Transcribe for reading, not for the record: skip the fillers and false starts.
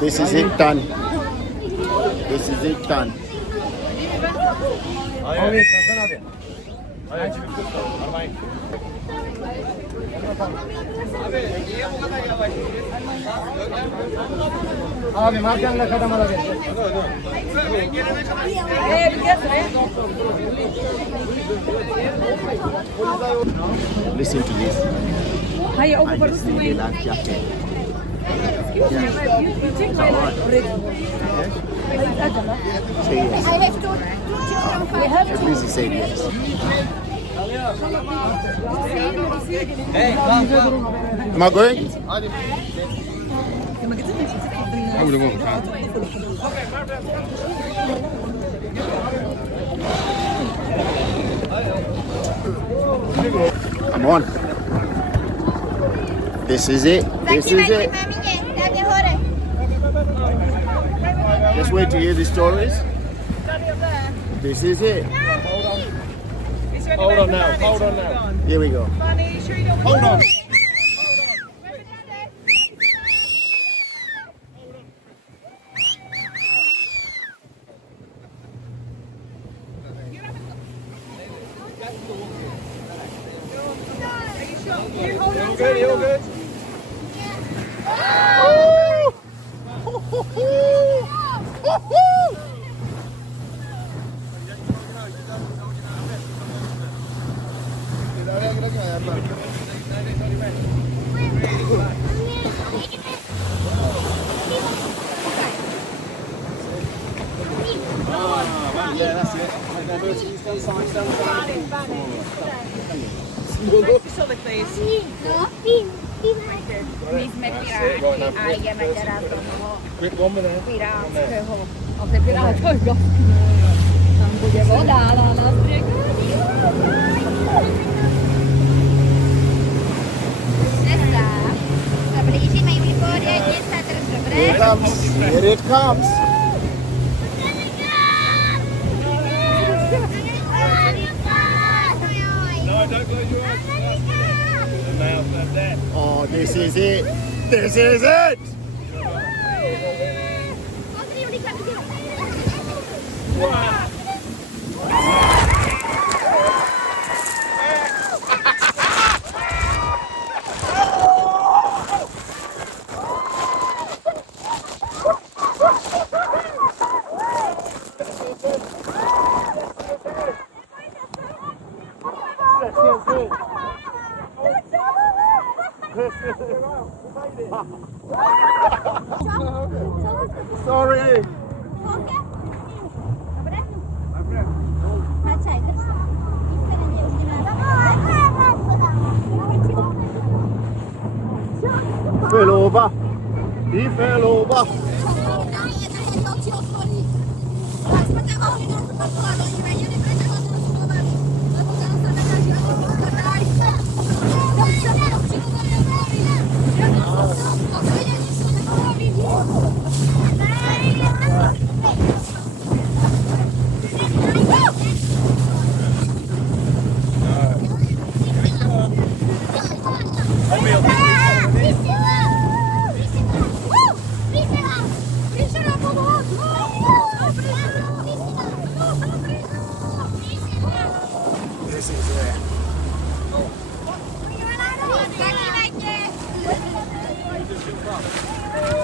This is it done. This is it done. Listen to this. I just need a life jacket. Say yes. I have to. Please say yes. Am I going? Come on. This is it. This is it. Just wait to hear the stories. This is it. Hold on now. Hold on now. Here we go. Hold on. You good? You all good? Yeah, that's it. Solo please. Mi smetterà che hai mangiato Quick one minute. Ho preparato il go. Non potevo dare la nostra Here it comes. Here it comes. No, don't close your eyes. The mouth, that's that. Oh, this is it. This is it. Sorry. Fell over. He fell over. This is it. Dai,